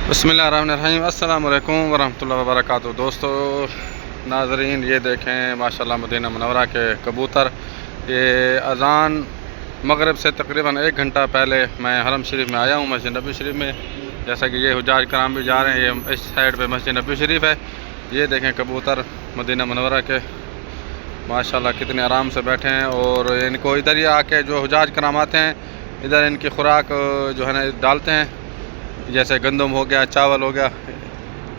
बिस्मिल्लाहिर्रहमानिर्रहीम, अस्सलाम वालेकुम वरहमतुल्लाहि वबरकातुहू। दोस्तों नाज़रीन, ये देखें माशाल्लाह मदीना मुनव्वरा के कबूतर। ये अज़ान मगरिब से तकरीबन 1 घंटा पहले मैं हरम शरीफ में आया हूँ, मस्जिद नबी शरीफ में। जैसा कि ये हुज्जाज कराम भी जा रहे हैं, ये इस साइड पे मस्जिद नबी शरीफ है। ये देखें कबूतर मदीना मुनव्वरा के माशाल्लाह कितने आराम से बैठे हैं। और इनको इधर ही आके जो हुज्जाज कराम आते हैं, इधर इनकी खुराक जो है ना डालते हैं, जैसे गंदम हो गया, चावल हो गया,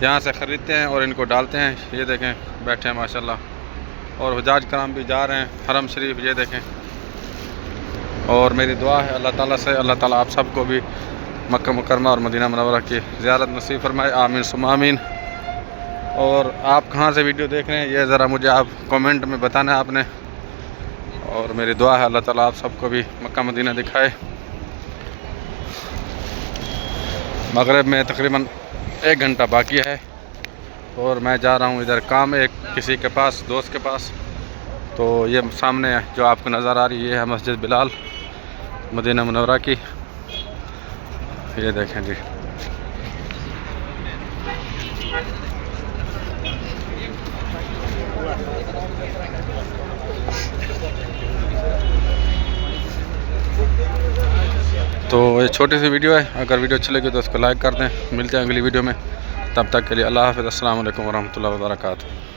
यहाँ से ख़रीदते हैं और इनको डालते हैं। ये देखें बैठे हैं माशाल्लाह। और हुज्जाज कराम भी जा रहे हैं हरम शरीफ, ये देखें। और मेरी दुआ है अल्लाह ताला से, अल्लाह ताला आप सबको भी मक्का मुकरमा और मदीना मुनव्वरा की ज़ियारत नसीब फरमाए, आमीन सुम्मा आमीन। और आप कहाँ से वीडियो देख रहे हैं ये ज़रा मुझे आप कमेंट में बताना है आपने। और मेरी दुआ है अल्लाह ताला आप सबको भी मक्का मदीना दिखाए। मगरिब में तकरीबन 1 घंटा बाकी है और मैं जा रहा हूँ इधर काम एक किसी के पास, दोस्त के पास। तो ये सामने जो आपको नज़र आ रही है मस्जिद बिलाल मदीना मुनव्वरा की, ये देखें जी। तो ये छोटी सी वीडियो है, अगर वीडियो अच्छी लगी तो इसको लाइक कर दें। मिलते हैं अगली वीडियो में, तब तक के लिए अल्लाह हाफ़िज़, अस्सलाम वालेकुम वरहमतुल्लाहि वबरकातुहू।